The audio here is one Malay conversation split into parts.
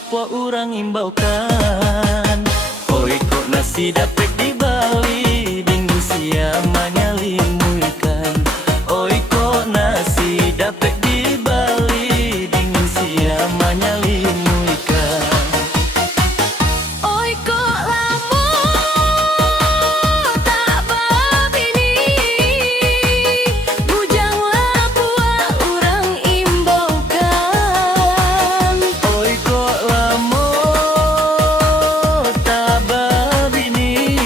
lapo orang imbaukan. Oi kok nasi dapet di Bali, bingung siamanya limuikan. Oi kok nasi dapet di Bali, bingung siamanya limuikan. Oi kok lamo tak babini, bujang lapua urang imbaukan. Oi kok lamo tak babini,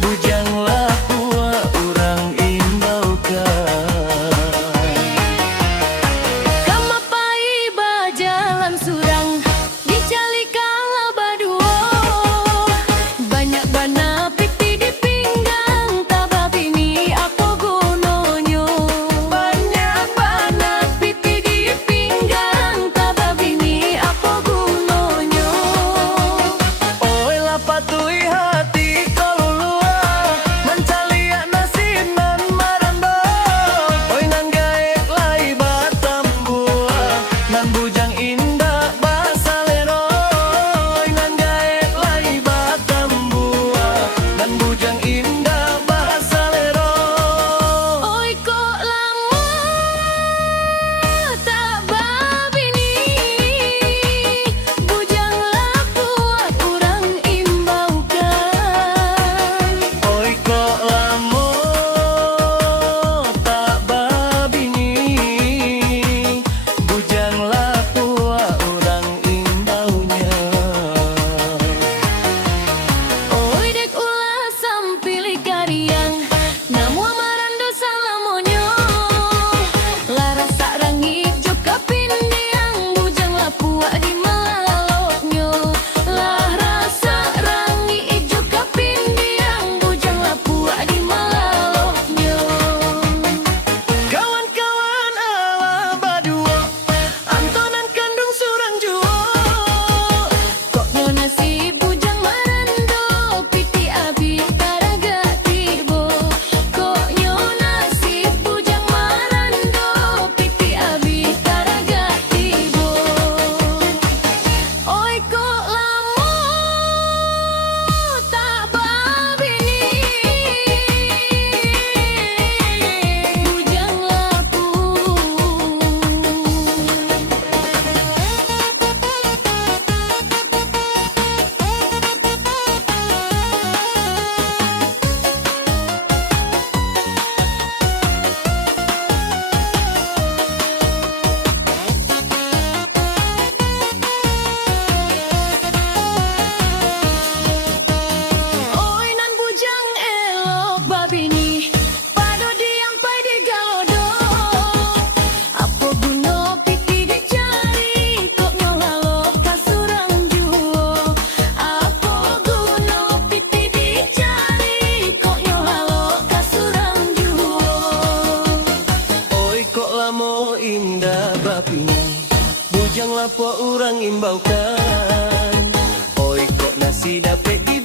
bujang lapua urang imbaukan. Kamapai bajalan surang dicali kala baduo, banyak bana pipi di pinggang tababini apa gunonyo. Banyak bana pipi di pinggang tababini apa gunonyo. Oi lapatui hati kolulua, mencaliak nasib nan marando. Oi nan gaek lai batambua, nan bujang indah basalero. Oi nan gaek lai batambua, nan bujang indah basalero. Oi kok lamo tak babini, bujang lapua urang imbaukan. Oi kok lamo tak babini, bujang lapua urang imbaunya. Oi dek ulah sampili kariang, namu amarando salamonyo. Lara sarangi juga pindiang, bujang lapua di malaloknyo. Lara sarangi juga pindiang, bujang lapua di malaloknyo. Kawan-kawan ala baduo, antonan kandung surang juo. Koknyo nasi bujang marando, piti abi taraga tibo. Koknyo nasi bujang marando, piti abi taraga tibo. Oi kok lamo tak babini, bujang lapu. Oi nan bujang elok babini, pado diampai di galodo. Apa guna pipi dicari, kok nyolalo kasurang juo. Apa guna pipi dicari, kok nyolalo kasurang juo. Oi kok lamo indah bapini, bujang lapua urang imbaukan. Oi kok nasi dapet di